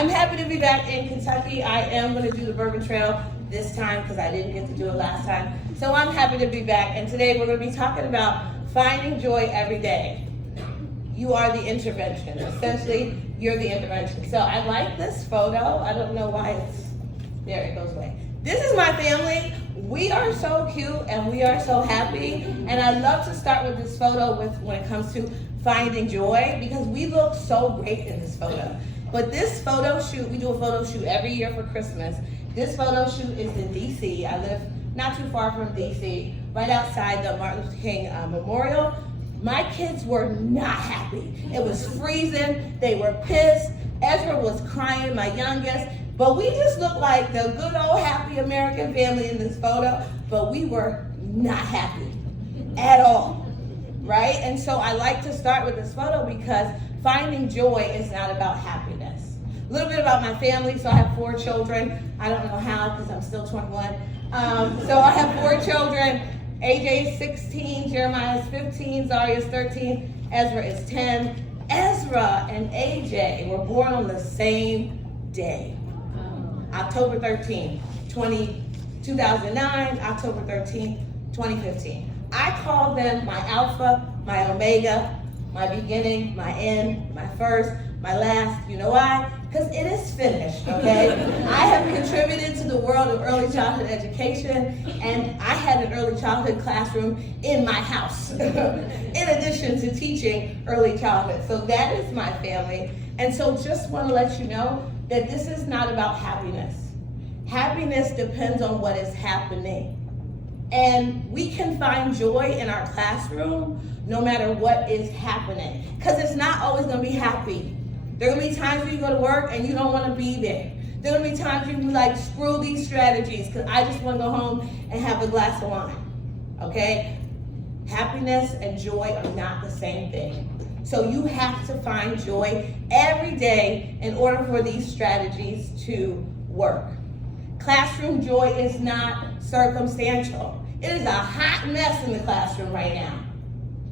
I'm happy to be back in Kentucky. I am going to do the Bourbon Trail this time because I didn't get to do it last time. So I'm happy to be back. And today we're going to be talking about finding joy every day. You are the intervention. Essentially, you're the intervention. So I like this photo. I don't know why it's, there it goes away. This is my family. We are so cute and we are so happy. And I love to start with this photo when it comes to finding joy because we look so great in this photo. But this photo shoot, we do a photo shoot every year for Christmas. This photo shoot is in DC. I live not too far from DC, right outside the Martin Luther King Memorial. My kids were not happy. It was freezing, they were pissed. Ezra was crying, my youngest. But we just looked like the good old happy American family in this photo, but we were not happy at all, right? And so I like to start with this photo because finding joy is not about happiness. A little bit about my family. So I have 4 children. I don't know how because I'm still 21. So I have 4 children. AJ is 16, Jeremiah is 15, Zaria is 13, Ezra is 10. Ezra and AJ were born on the same day. October 13, 2009, October 13, 2015. I call them my alpha, my omega, my beginning, my end, my first, my last. You know why? Because it is finished, okay? I have contributed to the world of early childhood education, and I had an early childhood classroom in my house, in addition to teaching early childhood. So that is my family. And so just want to let you know that this is not about happiness. Happiness depends on what is happening. And we can find joy in our classroom no matter what is happening. Because it's not always going to be happy. There are going to be times when you go to work and you don't want to be there. There are going to be times when you be like, screw these strategies because I just want to go home and have a glass of wine. Okay? Happiness and joy are not the same thing. So you have to find joy every day in order for these strategies to work. Classroom joy is not circumstantial. It is a hot mess in the classroom right now.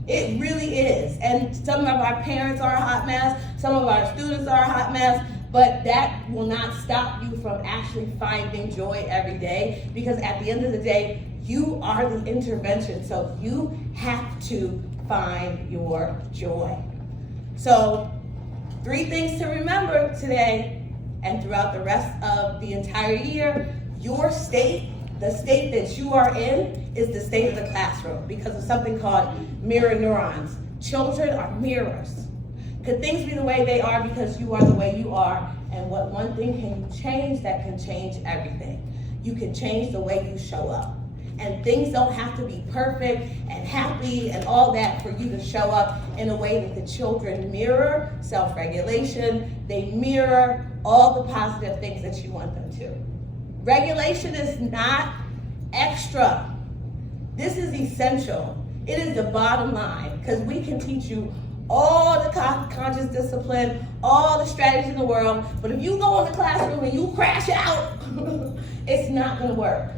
It really is. And some of our parents are a hot mess. Some of our students are a hot mess. But that will not stop you from actually finding joy every day because at the end of the day, you are the intervention. So you have to find your joy. So 3 things to remember today and throughout the rest of the entire year. Your state, the state that you are in, is the state of the classroom because of something called mirror neurons. Children are mirrors. Could things be the way they are because you are the way you are? And what one thing can you change that can change everything? You can change the way you show up. And things don't have to be perfect and happy and all that for you to show up in a way that the children mirror self-regulation. They mirror all the positive things that you want them to. Regulation is not extra. This is essential. It is the bottom line because we can teach you all the conscious discipline, all the strategies in the world, but if you go in the classroom and you crash out, it's not going to work.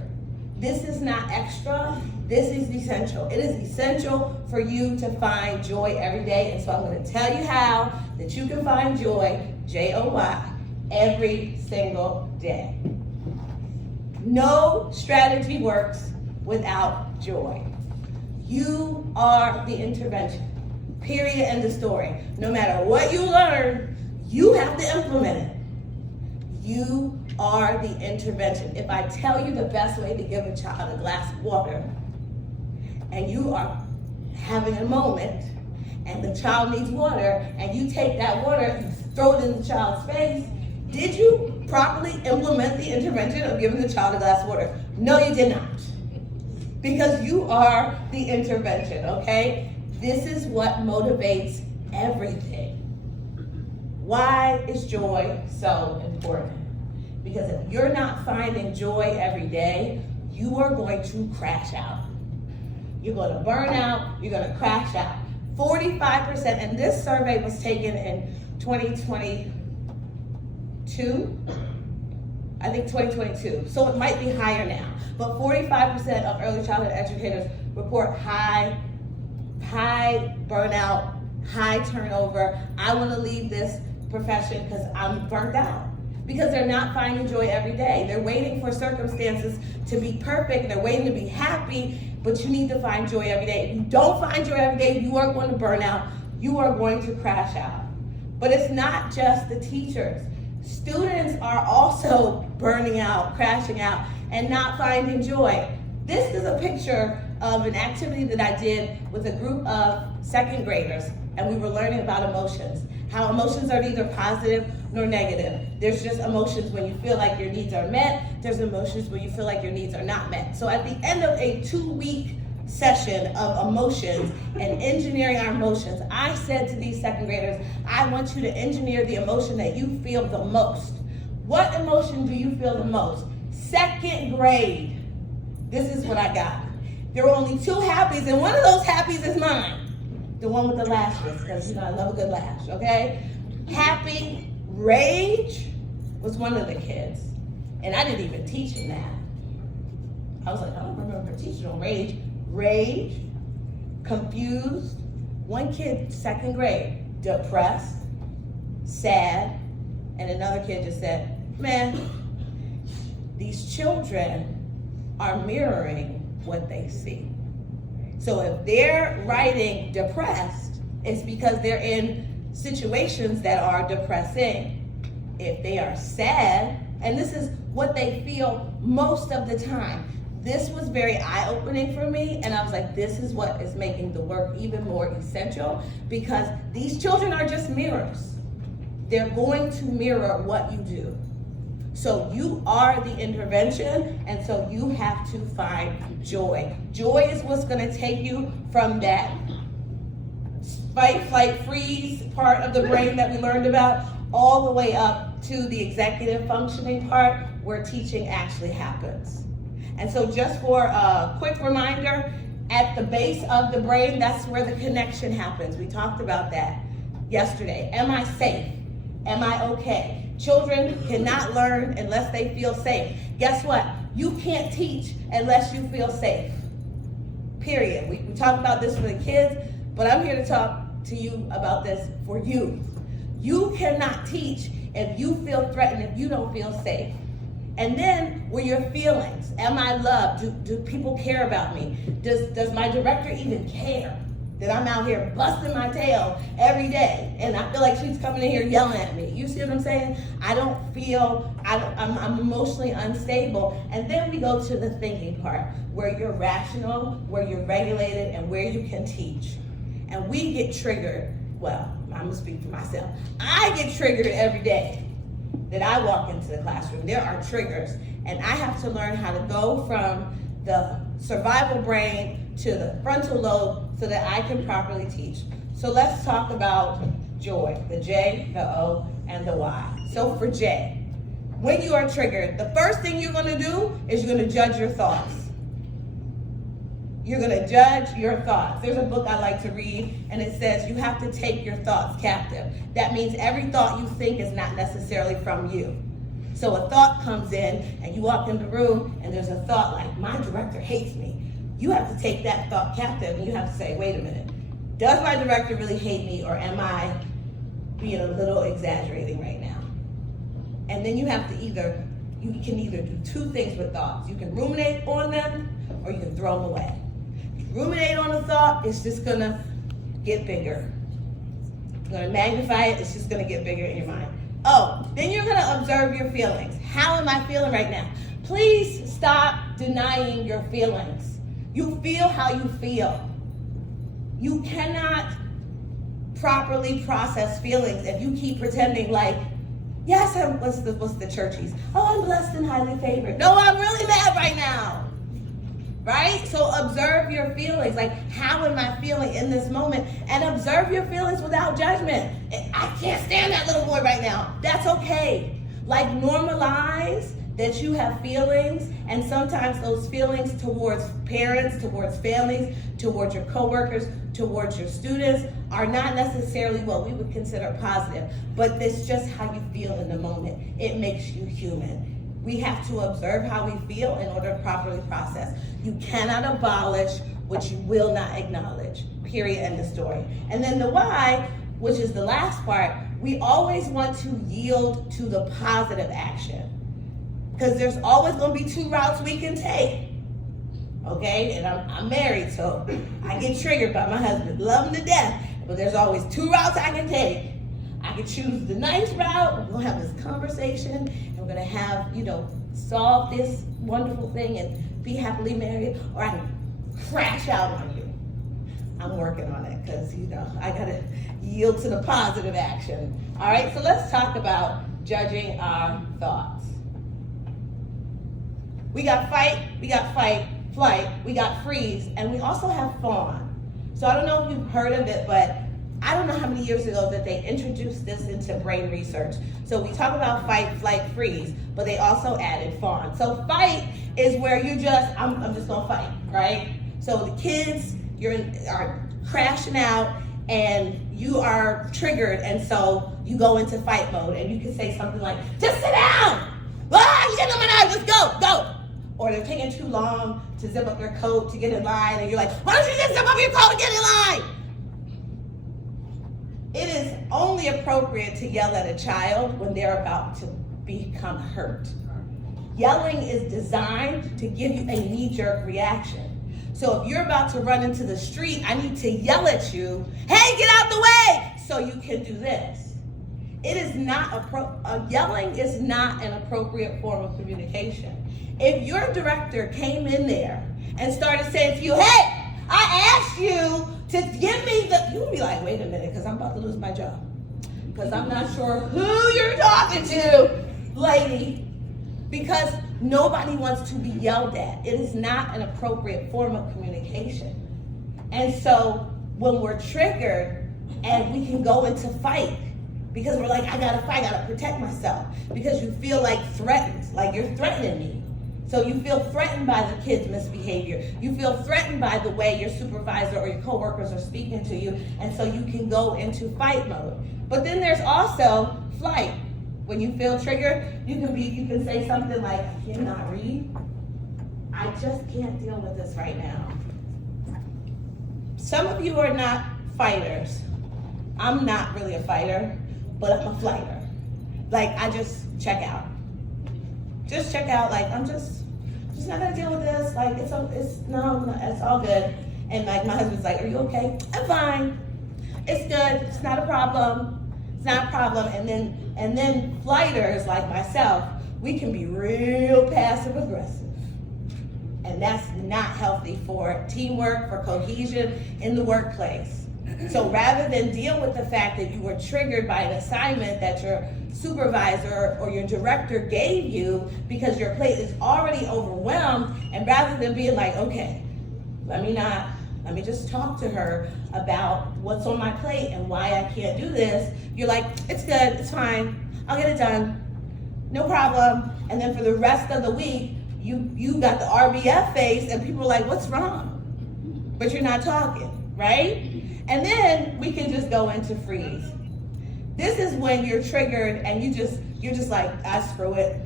This is not extra. This is essential. It is essential for you to find joy every day. And so I'm going to tell you how that you can find joy, J-O-Y, every single day. No strategy works without joy. You are the intervention. Period. End of story. No matter what you learn, you have to implement it. You are the intervention. If I tell you the best way to give a child a glass of water, and you are having a moment, and the child needs water, and you take that water and throw it in the child's face, did you properly implement the intervention of giving the child a glass of water? No, you did not. Because you are the intervention, okay? This is what motivates everything. Why is joy so important? Because if you're not finding joy every day, you are going to crash out. You're going to burn out, you're going to crash out. 45%, and this survey was taken in 2022, I think 2022, so it might be higher now. But 45% of early childhood educators report high burnout, high turnover. I want to leave this profession because I'm burnt out. because they're not finding joy every day. They're waiting for circumstances to be perfect. They're waiting to be happy, but you need to find joy every day. If you don't find joy every day, you are going to burn out. You are going to crash out. But it's not just the teachers. Students are also burning out, crashing out, and not finding joy. This is a picture of an activity that I did with a group of second graders, and we were learning about emotions. How emotions are neither positive nor negative. There's just emotions when you feel like your needs are met. There's emotions when you feel like your needs are not met. So at the end of a 2-week session of emotions and engineering our emotions, I said to these second graders, I want you to engineer the emotion that you feel the most. What emotion do you feel the most? Second grade. This is what I got. There were only 2 happies, and one of those happies is mine. The one with the lashes, because I love a good lash, okay? Happy, rage was one of the kids. And I didn't even teach him that. I was like, I don't remember teaching on rage. Rage, confused. One kid, second grade, depressed, sad, and another kid just said, man, these children are mirroring what they see. So if they're writing depressed, it's because they're in situations that are depressing. If they are sad, and this is what they feel most of the time. This was very eye-opening for me, and I was like, this is what is making the work even more essential, because these children are just mirrors. They're going to mirror what you do. So you are the intervention, and so you have to find joy. Joy is what's going to take you from that fight, flight, freeze part of the brain that we learned about all the way up to the executive functioning part where teaching actually happens. And so just for a quick reminder, at the base of the brain, that's where the connection happens. We talked about that yesterday. Am I safe? Am I okay? Children cannot learn unless they feel safe. Guess what? You can't teach unless you feel safe. Period. We talked about this for the kids, but I'm here to talk to you about this for you. You cannot teach if you feel threatened, if you don't feel safe. And then were your feelings. Am I loved? Do people care about me? Does my director even care that I'm out here busting my tail every day and I feel like she's coming in here yelling at me? You see what I'm saying? I don't feel, I'm emotionally unstable. And then we go to the thinking part where you're rational, where you're regulated, and where you can teach. And we get triggered. Well, I'm gonna speak for myself. I get triggered every day that I walk into the classroom. There are triggers, and I have to learn how to go from the survival brain to the frontal lobe so that I can properly teach. So let's talk about joy, the J, the O, and the Y. So for J, when you are triggered, the first thing you're gonna do is you're gonna judge your thoughts. You're gonna judge your thoughts. There's a book I like to read, and it says you have to take your thoughts captive. That means every thought you think is not necessarily from you. So a thought comes in, and you walk in the room, and there's a thought like, my director hates me. You have to take that thought captive, and you have to say, wait a minute, does my director really hate me, or am I being a little exaggerating right now? And then you have to you can either do 2 things with thoughts. You can ruminate on them, or you can throw them away. Ruminate on a thought, it's just gonna get bigger. You're gonna magnify it, it's just gonna get bigger in your mind. Oh, then you're gonna observe your feelings. How am I feeling right now? Please stop denying your feelings. You feel how you feel. You cannot properly process feelings if you keep pretending like, yes, what's the churchies? Oh, I'm blessed and highly favored. No, I'm really mad right now. Right? So observe your feelings. Like, how am I feeling in this moment? And observe your feelings without judgment. I can't stand that little boy right now. That's okay. Like, normalize that you have feelings, and sometimes those feelings towards parents, towards families, towards your coworkers, towards your students are not necessarily what we would consider positive, but it's just how you feel in the moment. It makes you human. We have to observe how we feel in order to properly process. You cannot abolish what you will not acknowledge. Period. End of story. And then the why, which is the last part, we always want to yield to the positive action, because there's always going to be two routes we can take. Okay, and I'm married, so I get triggered by my husband, love him to death, but there's always two routes I can take. I can choose the nice route, we're gonna have this conversation, and we're gonna have, solve this wonderful thing and be happily married, or I can crash out on you. I'm working on it, because, I gotta yield to the positive action. All right, so let's talk about judging our thoughts. We got fight, flight, we got freeze, and we also have fawn. So I don't know if you've heard of it, but I don't know how many years ago that they introduced this into brain research. So we talk about fight, flight, freeze, but they also added fawn. So fight is where you I'm just gonna fight, right? So the kids, are crashing out and you are triggered, and so you go into fight mode, and you can say something like, just sit down! Ah, you get on my nerves, let's go! Or they're taking too long to zip up their coat to get in line, and you're like, why don't you just zip up your coat and get in line? It is only appropriate to yell at a child when they're about to become hurt. Yelling is designed to give you a knee-jerk reaction. So if you're about to run into the street, I need to yell at you, hey, get out the way, so you can do this. It is not yelling is not an appropriate form of communication. If your director came in there and started saying to you, hey, I asked you to give me you would be like, wait a minute, because I'm about to lose my job. Because I'm not sure who you're talking to, lady. Because nobody wants to be yelled at. It is not an appropriate form of communication. And so when we're triggered and we can go into fight, because we're like, I gotta fight, I gotta protect myself. Because you feel like threatened, like you're threatening me. So you feel threatened by the kid's misbehavior. You feel threatened by the way your supervisor or your coworkers are speaking to you, and so you can go into fight mode. But then there's also flight. When you feel triggered, you can say something like, I cannot read. I just can't deal with this right now. Some of you are not fighters. I'm not really a fighter, but I'm a flighter. Like, I just check out. Just check out, like, I'm just not gonna deal with this. Like, it's all good. And like, my husband's like, are you okay? I'm fine. It's good. It's not a problem. It's not a problem. And then flighters like myself, we can be real passive aggressive. And that's not healthy for teamwork, for cohesion in the workplace. So rather than deal with the fact that you were triggered by an assignment that your supervisor or your director gave you because your plate is already overwhelmed, and rather than being like, okay, let me just talk to her about what's on my plate and why I can't do this, you're like, it's good, it's fine, I'll get it done, no problem. And then for the rest of the week, you got the RBF face and people are like, what's wrong? But you're not talking, right? And then we can just go into freeze. This is when you're triggered and you're just like, screw it.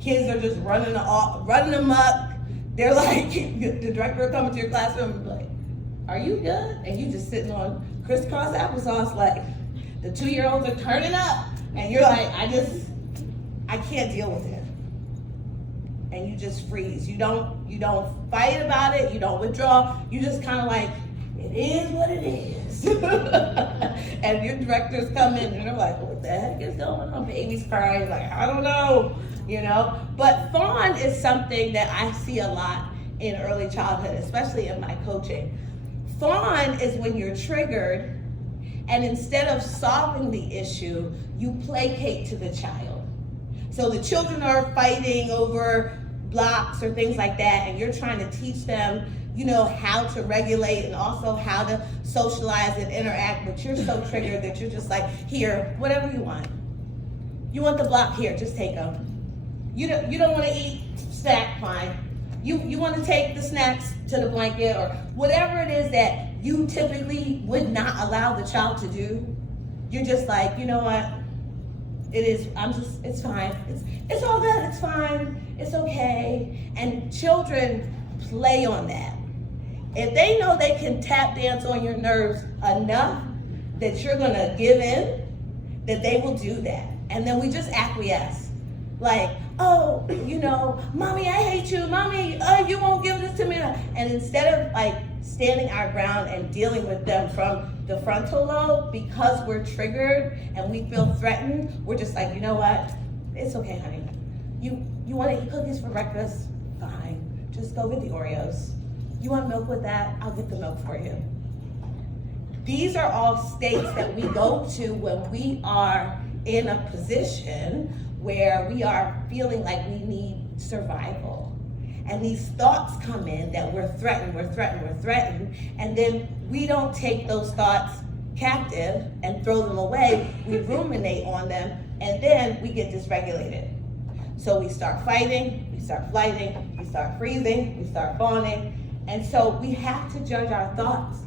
Kids are just running amok. They're like, the director will come into your classroom and be like, are you good? And you just sitting on crisscross applesauce, like the 2-year-olds are turning up. And you're like, I can't deal with it. And you just freeze. You don't fight about it. You don't withdraw. You just kind of like, it is what it is. And your directors come in and they're like, what the heck is going on? Baby's crying. Like, I don't know, But fawn is something that I see a lot in early childhood, especially in my coaching. Fawn is when you're triggered, and instead of solving the issue, you placate to the child. So the children are fighting over blocks or things like that, and you're trying to teach them how to regulate and also how to socialize and interact, but you're so triggered that you're just like, here, whatever you want. You want the block, here, just take them. You don't want to eat snack, fine. You want to take the snacks to the blanket or whatever it is that you typically would not allow the child to do. You're just like, you know what? It's fine. It's all good, it's fine, it's okay. And children play on that. If they know they can tap dance on your nerves enough that you're gonna give in, that they will do that. And then we just acquiesce. Like, oh, mommy, I hate you. Mommy, oh, you won't give this to me. And instead of like standing our ground and dealing with them from the frontal lobe, because we're triggered and we feel threatened, we're just like, you know what? It's okay, honey. You want to eat cookies for breakfast? Fine. Just go get the Oreos. You want milk with that? I'll get the milk for you. These are all states that we go to when we are in a position where we are feeling like we need survival. And these thoughts come in that we're threatened, and then we don't take those thoughts captive and throw them away. We ruminate on them, and then we get dysregulated. So we start fighting, we start flighting, we start freezing, we start fawning, and so we have to judge our thoughts.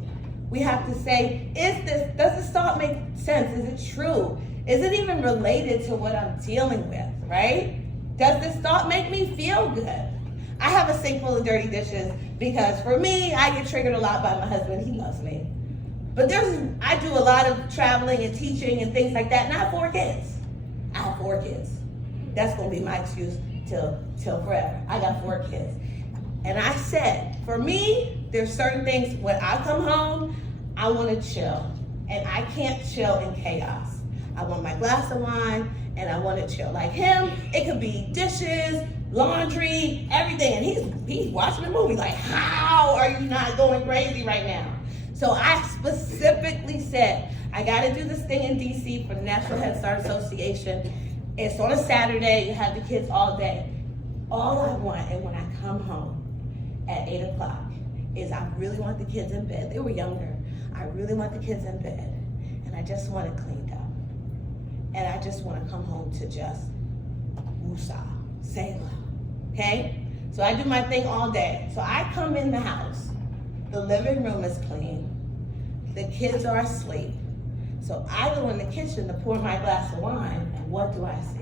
We have to say, does this thought make sense? Is it true? Is it even related to what I'm dealing with, right? Does this thought make me feel good? I have a sink full of dirty dishes because for me, I get triggered a lot by my husband. He loves me. But I do a lot of traveling and teaching and things like that, and I have 4 kids. I have 4 kids. That's gonna be my excuse till forever. I got 4 kids. And I said, for me, there's certain things when I come home, I wanna chill. And I can't chill in chaos. I want my glass of wine and I want to chill. Like him, it could be dishes, laundry, everything. And he's watching the movie like, how are you not going crazy right now? So I specifically said, I got to do this thing in DC for the National Head Start Association. It's on a Saturday, you have the kids all day. All I want, and when I come home at 8 o'clock, is I really want the kids in bed. They were younger. I really want the kids in bed. And I just want it cleaned up. And I just want to come home to just woosah, Selah, okay? So I do my thing all day. So I come in the house, the living room is clean, the kids are asleep. So I go in the kitchen to pour my glass of wine, and what do I see?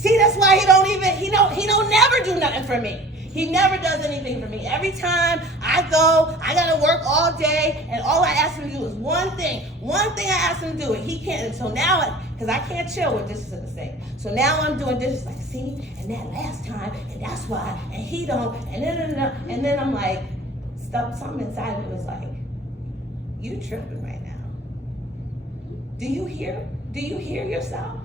See, that's why he don't never do nothing for me. He never does anything for me. Every time I go, I gotta work all day, and all I ask him to do is one thing I ask him to do, and he can't. And so now, because I can't chill with dishes in the sink. So now I'm doing dishes like, see, and that last time, and that's why, and he don't, and then I'm like, something inside me was like, you tripping right now. Do you hear yourself?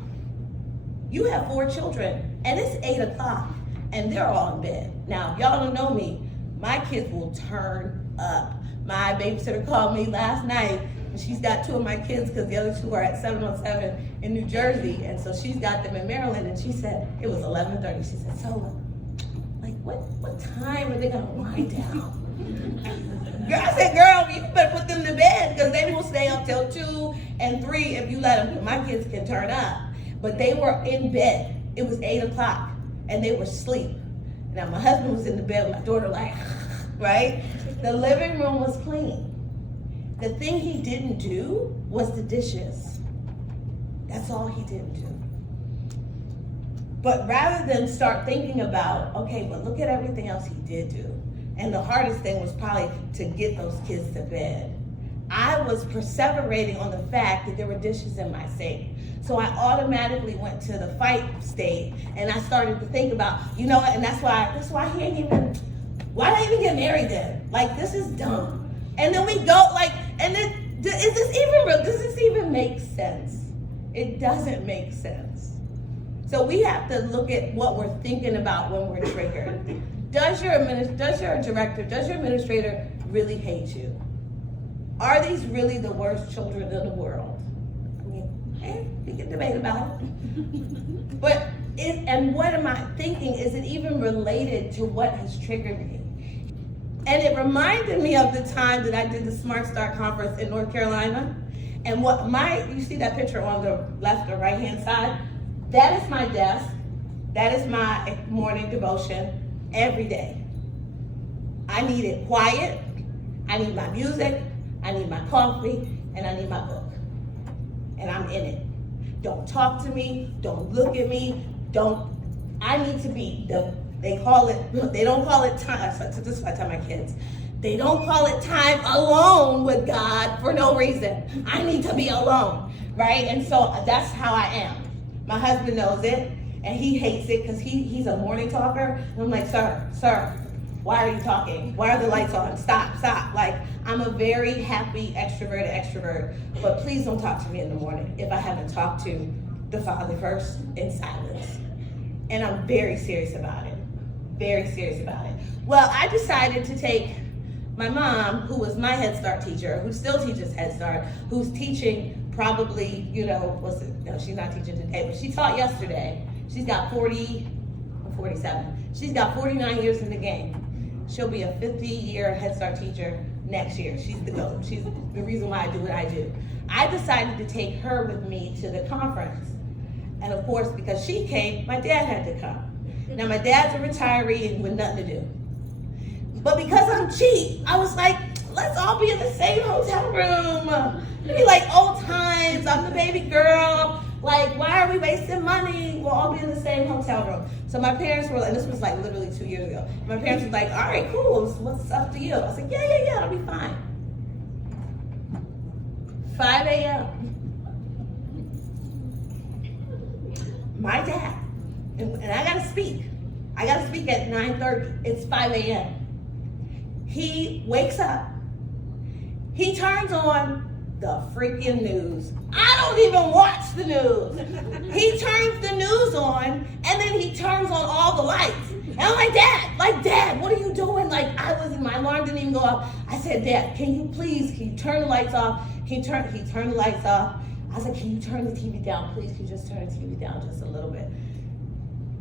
You have 4 children, and it's 8 o'clock. And they're all in bed. Now, if y'all don't know me, my kids will turn up. My babysitter called me last night, and she's got 2 of my kids because the other 2 are at 707 in New Jersey, and so she's got them in Maryland, and she said, it was 11:30. She said, so, like, what time are they gonna wind down? I said, girl, you better put them to bed because they will stay up till 2 and 3 if you let them. My kids can turn up. But they were in bed. It was 8 o'clock. And they were asleep. Now my husband was in the bed with my daughter like, right? The living room was clean. The thing he didn't do was the dishes. That's all he didn't do. But rather than start thinking about, okay, but look at everything else he did do. And the hardest thing was probably to get those kids to bed. I was perseverating on the fact that there were dishes in my sink. So I automatically went to the fight state, and I started to think about, you know what, and that's why he ain't even, why did I even get married then? Like, this is dumb. And then we go, like, and then, does this even make sense? It doesn't make sense. So we have to look at what we're thinking about when we're triggered. Does your director, does your administrator really hate you? Are these really the worst children in the world? We can debate about it. But what am I thinking? Is it even related to what has triggered me? And it reminded me of the time that I did the Smart Start conference in North Carolina. And you see that picture on the left or right hand side? That is my desk. That is my morning devotion every day. I need it quiet. I need my music. I need my coffee. And I need my book. And I'm in it. Don't talk to me. Don't look at me. I need to be they don't call it time. This is what I tell my kids. They don't call it time alone with God for no reason. I need to be alone, right? And so that's how I am. My husband knows it, and he hates it because he's a morning talker. And I'm like, sir, why are you talking? Why are the lights on? Stop. Like, I'm a very happy extrovert, but please don't talk to me in the morning if I haven't talked to the Father first in silence. And I'm very serious about it. Well, I decided to take my mom, who was my Head Start teacher, who still teaches Head Start, who's teaching probably, no, she's not teaching today, but she taught yesterday. She's got 47. She's got 49 years in the game. She'll be a 50-year Head Start teacher next year. She's the GOAT. She's the reason why I do what I do. I decided to take her with me to the conference. And of course, because she came, my dad had to come. Now, my dad's a retiree with nothing to do. But because I'm cheap, I was like, let's all be in the same hotel room. It'd be like old times. I'm the baby girl. Like, why are we wasting money? We'll all be in the same hotel room. So my parents were, and this was like literally 2 years ago. My parents were like, all right, cool. What's up to you? I was like, yeah, it'll be fine. 5 a.m. My dad, and I gotta speak. I gotta speak at 9:30. It's 5 a.m. He wakes up. He turns on the freaking news. I don't even watch the news. He turns the news on, and then he turns on all the lights. And I'm like, Dad, what are you doing? Like, my alarm didn't even go off. I said, Dad, can you turn the lights off? He turned the lights off. I was like, can you turn the TV down, please? Can you just turn the TV down just a little bit?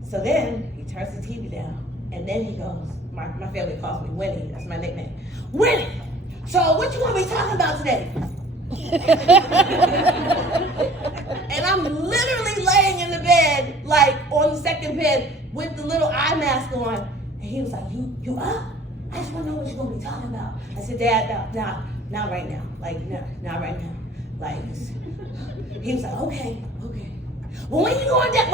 So then he turns the TV down, and then he goes, my family calls me Winnie, that's my nickname. Winnie, so what you want me talking about today? And I'm literally laying in the bed, like on the second bed with the little eye mask on. And he was like, you up? I just want to know what you're going to be talking about. I said, Dad, not right now. Like, no, not right now. Like, he was like, okay. Well, when you going down,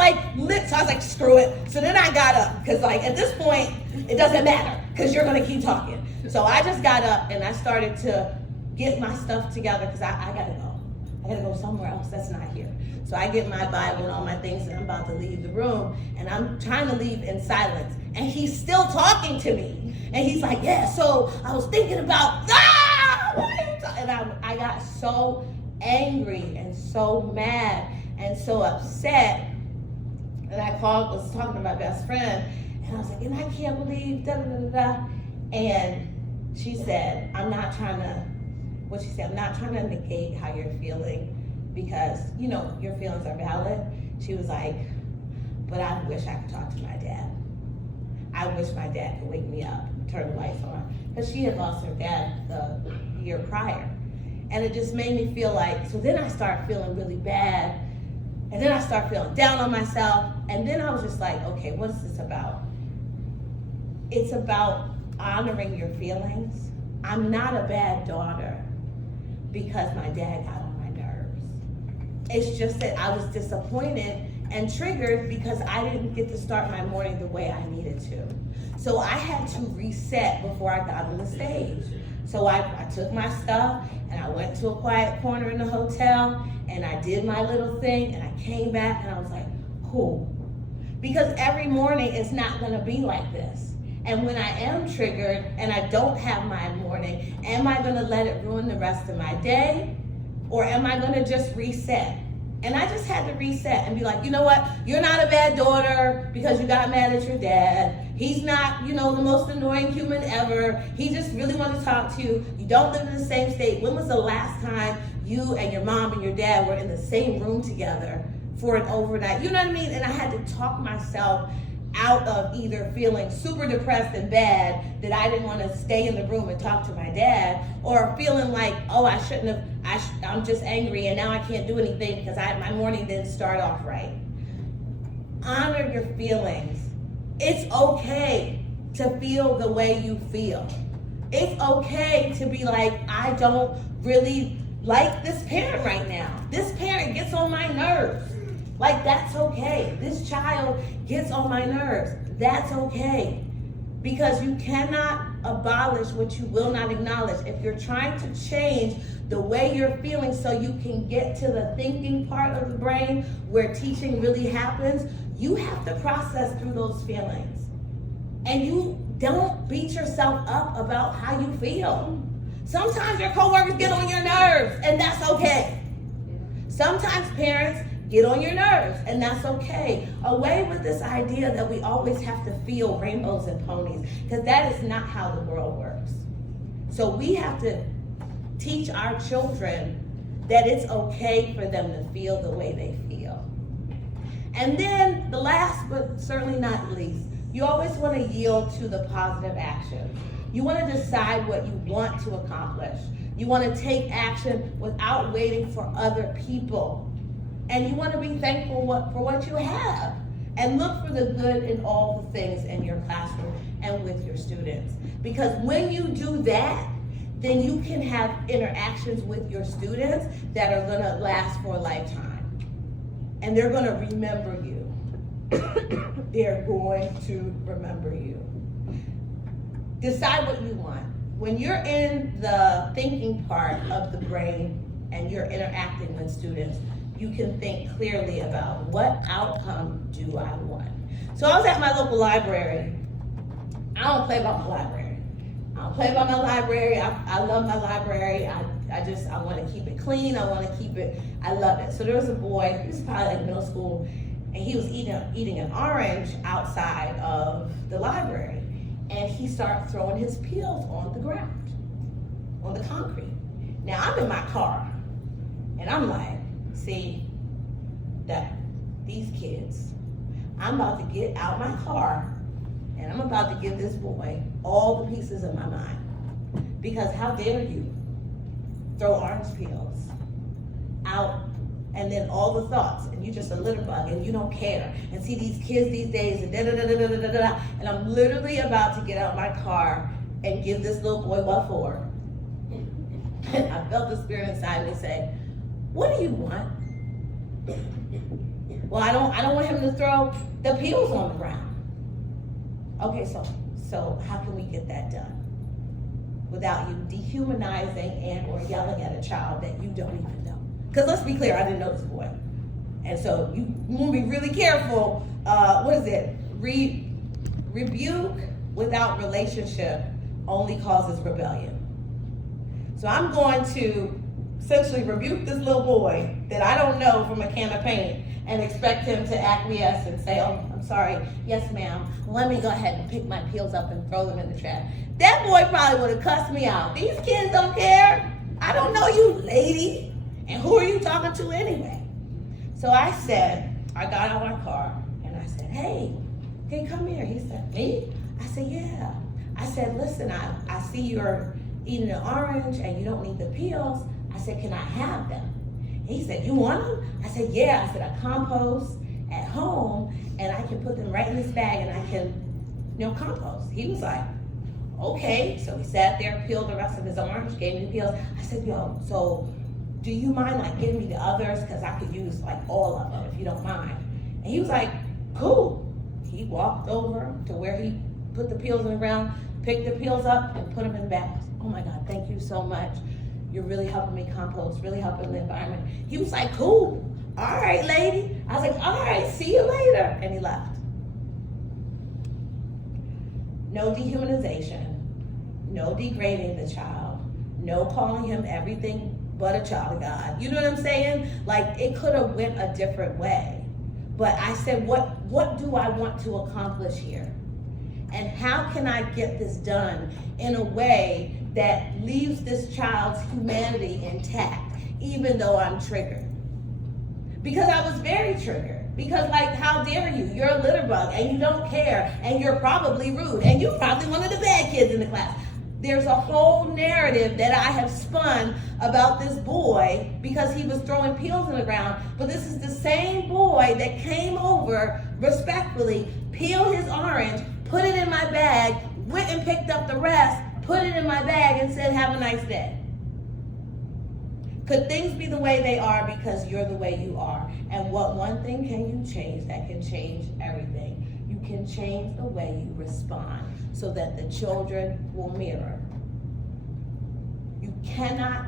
so I was like, screw it. So then I got up, because at this point, it doesn't matter, because you're going to keep talking. So I just got up, and I started to get my stuff together, because I got to go. I got to go somewhere else that's not here. So I get my Bible and all my things, and I'm about to leave the room, and I'm trying to leave in silence. And he's still talking to me. And he's like, yeah, so I was thinking about, what are you talking? And I got so angry and so mad and so upset, and I was talking to my best friend, and I was like, and I can't believe and she said, I'm not trying to negate how you're feeling, because your feelings are valid. She was like, but I wish I could talk to my dad. I wish my dad could wake me up, turn the lights on, because she had lost her dad the year prior. And it just made me feel like, so then I started feeling really bad. And then I started feeling down on myself. And then I was just like, okay, what is this about? It's about honoring your feelings. I'm not a bad daughter because my dad got on my nerves. It's just that I was disappointed and triggered because I didn't get to start my morning the way I needed to. So I had to reset before I got on the stage. So I took my stuff and I went to a quiet corner in the hotel and I did my little thing and I came back and I was like, cool. Because every morning it's not gonna be like this. And when I am triggered and I don't have my morning, am I gonna let it ruin the rest of my day? Or am I gonna just reset? And I just had to reset and be like, you know what? You're not a bad daughter because you got mad at your dad. He's not, the most annoying human ever. He just really wanted to talk to you. You don't live in the same state. When was the last time you and your mom and your dad were in the same room together for an overnight? You know what I mean? And I had to talk myself out of either feeling super depressed and bad that I didn't want to stay in the room and talk to my dad, or feeling like, oh, I shouldn't have, I'm just angry and now I can't do anything because my morning didn't start off right. Honor your feelings. It's okay to feel the way you feel. It's okay to be like, I don't really like this parent right now. This parent gets on my nerves. Like, that's okay. This child gets on my nerves. That's okay. Because you cannot abolish what you will not acknowledge. If you're trying to change the way you're feeling so you can get to the thinking part of the brain where teaching really happens, you have to process through those feelings. And you don't beat yourself up about how you feel. Sometimes your coworkers get on your nerves, and that's okay. Sometimes parents get on your nerves, and that's okay. Away with this idea that we always have to feel rainbows and ponies, because that is not how the world works. So we have to teach our children that it's okay for them to feel the way they feel. And then the last, but certainly not least, you always want to yield to the positive action. You want to decide what you want to accomplish. You want to take action without waiting for other people. And you want to be thankful for what you have. And look for the good in all the things in your classroom and with your students. Because when you do that, then you can have interactions with your students that are going to last for a lifetime. And they're going to remember you. They're going to remember you. Decide what you want. When you're in the thinking part of the brain and you're interacting with students, you can think clearly about what outcome do I want. So I was at my local library. I don't play about my library. I don't play about my library. I love my library. I want to keep it clean. I want to keep it, I love it. So there was a boy, he was probably like middle school, and he was eating an orange outside of the library. And he started throwing his peels on the ground, on the concrete. Now I'm in my car, and I'm like, see, that these kids, I'm about to get out my car, and I'm about to give this boy all the pieces of my mind. Because how dare you throw orange peels out, and then all the thoughts, and you're just a litter bug, and you don't care. And see these kids these days, and da-da-da-da-da-da-da, and I'm literally about to get out my car and give this little boy what for. And I felt the spirit inside me say, what do you want? Well, I don't want him to throw the peels on the ground. Okay, so how can we get that done without you dehumanizing and or yelling at a child that you don't even know? Because let's be clear, I didn't know this boy. And so you want to be really careful. Rebuke without relationship only causes rebellion. So I'm going to essentially rebuke this little boy that I don't know from a can of paint and expect him to acquiesce and say, oh, I'm sorry, yes ma'am, let me go ahead and pick my peels up and throw them in the trash. That boy probably would have cussed me out. These kids don't care. I don't know you, lady. And who are you talking to anyway? So I got out of my car and I said, hey, come here. He said, me? I said, yeah. I said, listen, I see you're eating an orange and you don't need the peels. I said, can I have them? He said, you want them? I said, yeah. I said, I compost at home and I can put them right in this bag and I can, compost. He was like, okay. So he sat there, peeled the rest of his orange, gave me the peels. I said, so do you mind like giving me the others? Because I could use like all of them if you don't mind. And he was like, cool. He walked over to where he put the peels in the ground, picked the peels up and put them in the bag. Oh my God, thank you so much. You're really helping me compost, really helping the environment. He was like, cool. All right, lady. I was like, all right, see you later. And he left. No dehumanization, no degrading the child, no calling him everything but a child of God. You know what I'm saying? Like, it could have went a different way. But I said, what do I want to accomplish here? And how can I get this done in a way that leaves this child's humanity intact, even though I'm triggered? Because I was very triggered. Because how dare you? You're a litter bug and you don't care and you're probably rude and you're probably one of the bad kids in the class. There's a whole narrative that I have spun about this boy because he was throwing peels in the ground. But this is the same boy that came over respectfully, peeled his orange, put it in my bag, went and picked up the rest, put it in my bag and said, have a nice day. Could things be the way they are because you're the way you are? And what one thing can you change that can change everything? You can change the way you respond so that the children will mirror. You cannot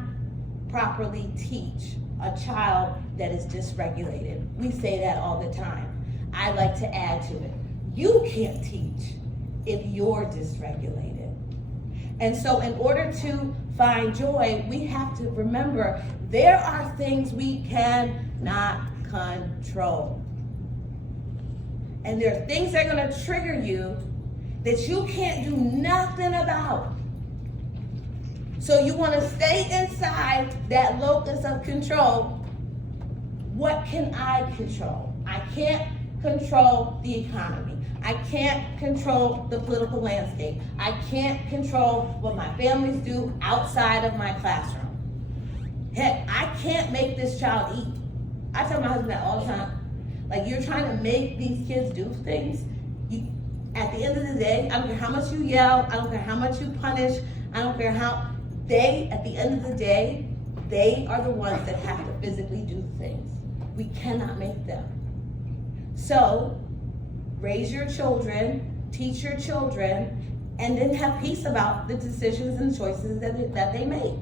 properly teach a child that is dysregulated. We say that all the time. I like to add to it. You can't teach if you're dysregulated. And so in order to find joy, we have to remember there are things we cannot control. And there are things that are going to trigger you that you can't do nothing about. So you want to stay inside that locus of control. What can I control? I can't control the economy. I can't control the political landscape. I can't control what my families do outside of my classroom. Heck, I can't make this child eat. I tell my husband that all the time. Like, you're trying to make these kids do things. At the end of the day, I don't care how much you yell, I don't care how much you punish, I don't care how, at the end of the day, they are the ones that have to physically do things. We cannot make them. So, raise your children, teach your children, and then have peace about the decisions and choices that they make.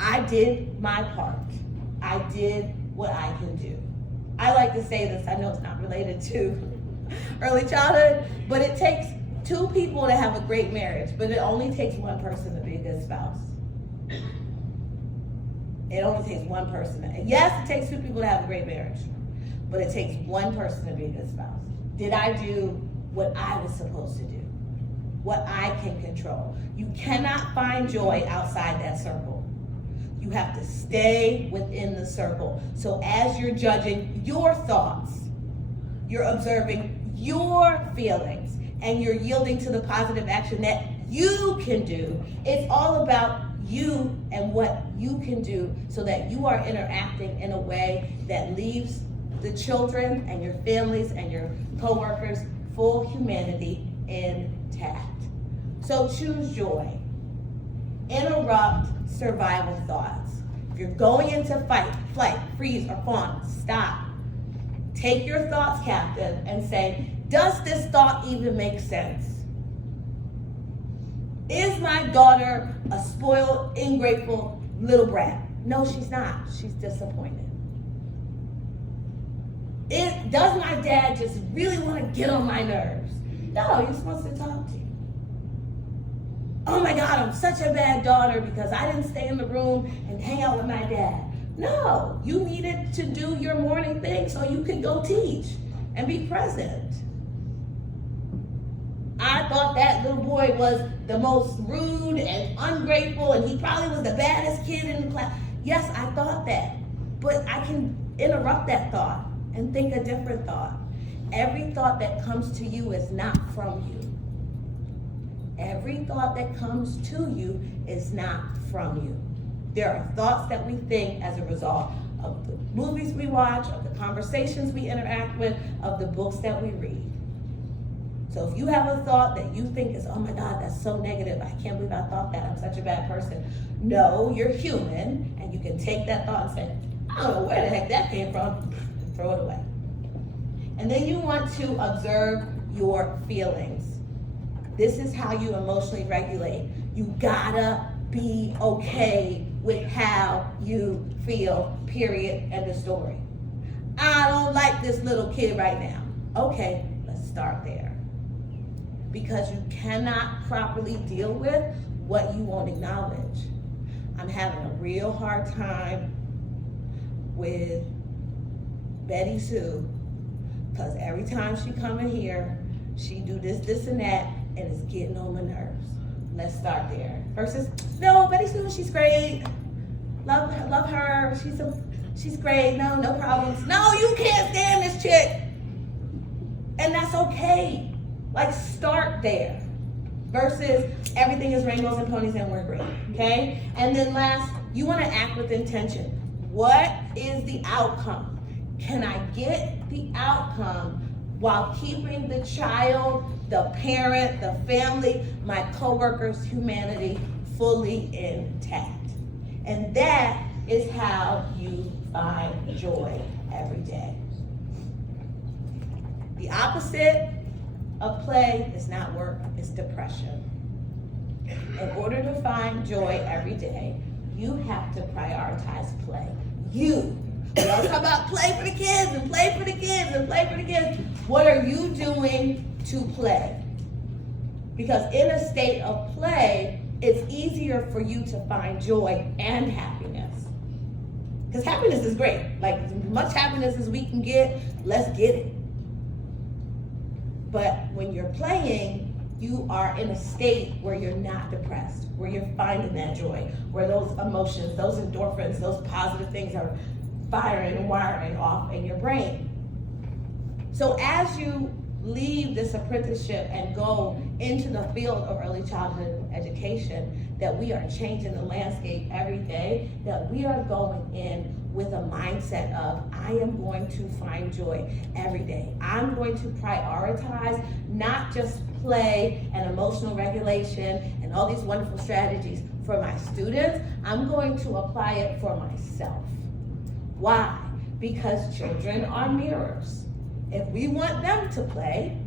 I did my part. I did what I can do. I like to say this, I know it's not related to early childhood, but it takes two people to have a great marriage, but it only takes one person to be a good spouse. It only takes one person. Yes, it takes two people to have a great marriage, but it takes one person to be a good spouse. Did I do what I was supposed to do? What I can control? You cannot find joy outside that circle. You have to stay within the circle. So as you're judging your thoughts, you're observing your feelings, and you're yielding to the positive action that you can do. It's all about you and what you can do so that you are interacting in a way that leaves the children and your families and your coworkers full humanity intact. So choose joy. Interrupt survival thoughts. If you're going into fight, flight, freeze, or fawn, stop. Take your thoughts captive and say, does this thought even make sense? Is my daughter a spoiled, ungrateful little brat? No, she's not. She's disappointed. Does my dad just really want to get on my nerves? No, you're supposed to talk to you. Oh my God, I'm such a bad daughter because I didn't stay in the room and hang out with my dad. No, you needed to do your morning thing so you could go teach and be present. I thought that little boy was the most rude and ungrateful, and he probably was the baddest kid in the class. Yes, I thought that, but I can interrupt that thought and think a different thought. Every thought that comes to you is not from you. Every thought that comes to you is not from you. There are thoughts that we think as a result of the movies we watch, of the conversations we interact with, of the books that we read. So if you have a thought that you think is, oh my God, that's so negative, I can't believe I thought that, I'm such a bad person. No, you're human, and you can take that thought and say, I don't know where the heck that came from, and throw it away. And then you want to observe your feelings. This is how you emotionally regulate. You gotta be okay with how you feel, period, end of story. I don't like this little kid right now. Okay, let's start there. Because you cannot properly deal with what you won't acknowledge. I'm having a real hard time with Betty Sue, because every time she come in here, she do this, and that, and it's getting on my nerves. Let's start there. Versus, no, Betty Sue, she's great. Love her. She's great. No problems. No, you can't stand this chick. And that's okay. Like, start there. Versus, everything is rainbows and ponies and we're great. Okay? And then last, you want to act with intention. What is the outcome? Can I get the outcome while keeping the child, the parent, the family, my coworkers' humanity fully intact? And that is how you find joy every day. The opposite of play is not work, it's depression. In order to find joy every day, you have to prioritize play. We always talk about play for the kids and play for the kids and play for the kids. What are you doing to play? Because in a state of play, it's easier for you to find joy and happiness. Because happiness is great. Like, as much happiness as we can get, let's get it. But when you're playing, you are in a state where you're not depressed, where you're finding that joy, where those emotions, those endorphins, those positive things are firing and wiring off in your brain. So as you leave this apprenticeship and go into the field of early childhood education, that we are changing the landscape every day, that we are going in with a mindset of, I am going to find joy every day. I'm going to prioritize not just play and emotional regulation and all these wonderful strategies for my students, I'm going to apply it for myself. Why? Because children are mirrors. If we want them to play,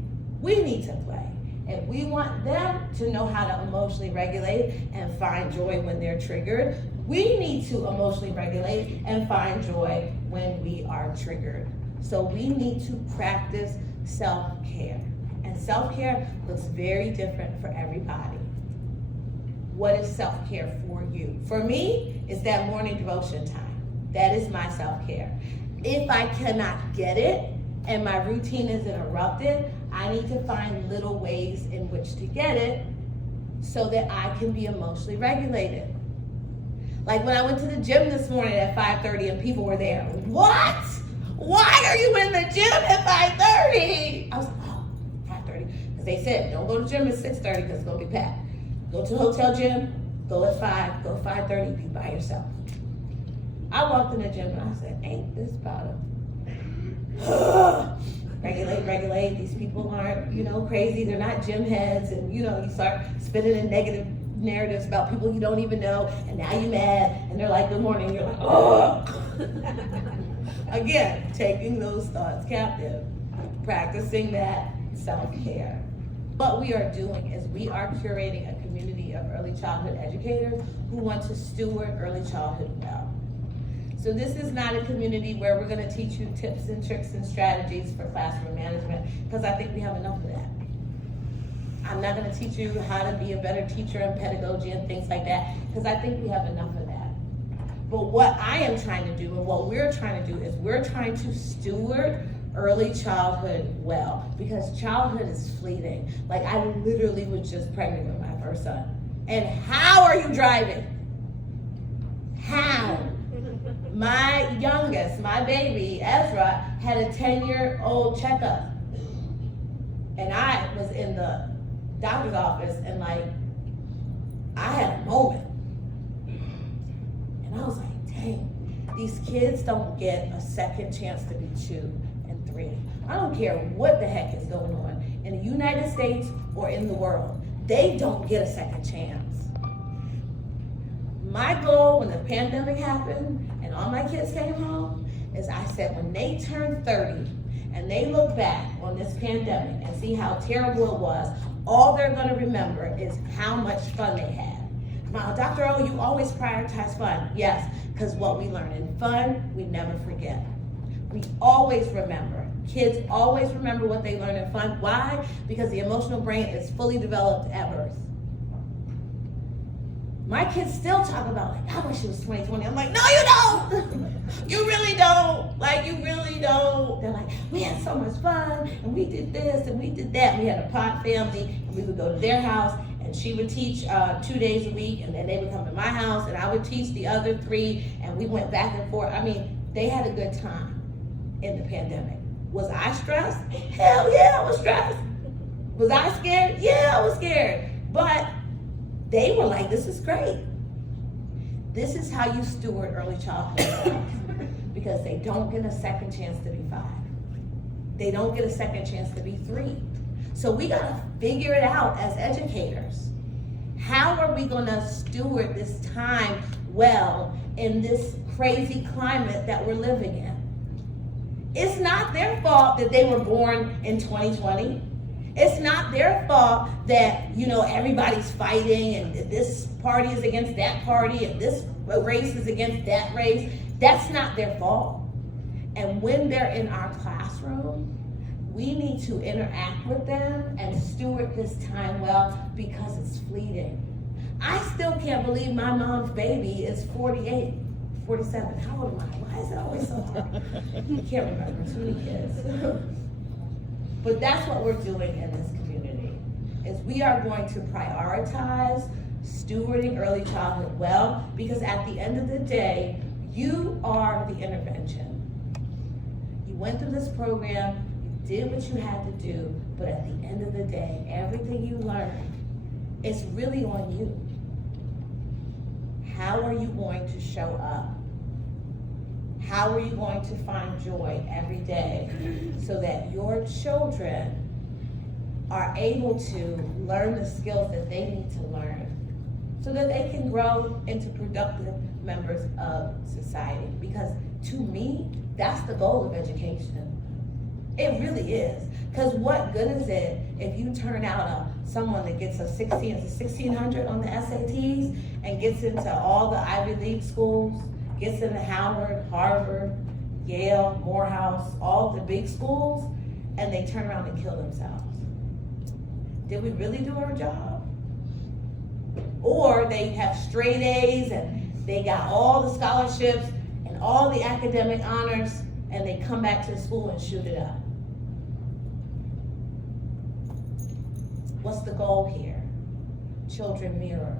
we need to play. If we want them to know how to emotionally regulate and find joy when they're triggered, we need to emotionally regulate and find joy when we are triggered. So we need to practice self-care. And self-care looks very different for everybody. What is self-care for you? For me, it's that morning devotion time. That is my self-care. If I cannot get it and my routine is interrupted, I need to find little ways in which to get it so that I can be emotionally regulated. Like when I went to the gym this morning at 5:30 and people were there. What? Why are you in the gym at 5:30? I was like, oh, 5:30. Because they said, don't go to the gym at 6:30 because it's going to be packed. Go to the hotel gym, go at 5, go 5:30, be by yourself. I walked in the gym and I said, ain't this about it? Regulate. These people aren't, crazy. They're not gym heads. And, you start spinning in negative narratives about people you don't even know. And now you're mad. And they're like, good morning. You're like, oh. Again, taking those thoughts captive. Practicing that self-care. What we are doing is we are curating a community of early childhood educators who want to steward early childhood well. So this is not a community where we're going to teach you tips and tricks and strategies for classroom management, because I think we have enough of that. I'm not going to teach you how to be a better teacher and pedagogy and things like that, because I think we have enough of that. But what I am trying to do and what we're trying to do is we're trying to steward early childhood well, because childhood is fleeting. Like, I literally was just pregnant with my first son. And how are you driving? How? My youngest, my baby, Ezra, had a 10-year-old checkup. And I was in the doctor's office and I had a moment. And I was like, dang, these kids don't get a second chance to be 2 and 3. I don't care what the heck is going on in the United States or in the world. They don't get a second chance. My goal when the pandemic happened and all my kids came home is I said when they turn 30 and they look back on this pandemic and see how terrible it was, all they're going to remember is how much fun they had. Now, Dr. O, you always prioritize fun. Yes, because what we learn in fun, we never forget. We always remember. Kids always remember what they learn in fun. Why? Because the emotional brain is fully developed at birth. My kids still talk about, I wish it was 2020. I'm like, no, you don't. You really don't. You really don't. They're like, we had so much fun, and we did this, and we did that. We had a pod family, and we would go to their house, and she would teach 2 days a week, and then they would come to my house, and I would teach the other 3, and we went back and forth. I mean, they had a good time in the pandemic. Was I stressed? Hell yeah, I was stressed. Was I scared? Yeah, I was scared. But they were like, this is great. This is how you steward early childhood because they don't get a second chance to be 5. They don't get a second chance to be 3. So we gotta figure it out as educators. How are we gonna steward this time well in this crazy climate that we're living in. It's not their fault that they were born in 2020. It's not their fault that, everybody's fighting and this party is against that party and this race is against that race. That's not their fault. And when they're in our classroom, we need to interact with them and steward this time well, because it's fleeting. I still can't believe my mom's baby is 47. How old am I? Why is it always so hard? I can't remember. Too many kids. But that's what we're doing in this community, is we are going to prioritize stewarding early childhood well, because at the end of the day, you are the intervention. You went through this program, you did what you had to do, but at the end of the day, everything you learned, it's really on you. How are you going to show up? How are you going to find joy every day so that your children are able to learn the skills that they need to learn so that they can grow into productive members of society? Because to me, that's the goal of education. It really is. Because what good is it if you turn out someone that gets a 1600 on the SATs and gets into all the Ivy League schools, gets into Howard, Harvard, Yale, Morehouse, all the big schools, and they turn around and kill themselves? Did we really do our job? Or they have straight A's and they got all the scholarships and all the academic honors, and they come back to the school and shoot it up. What's the goal here? Children mirror.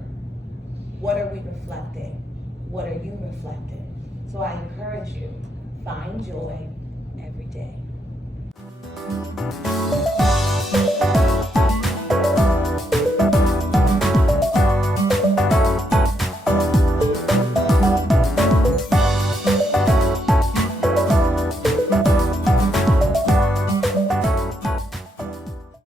What are we reflecting? What are you reflecting? So I encourage you, find joy every day.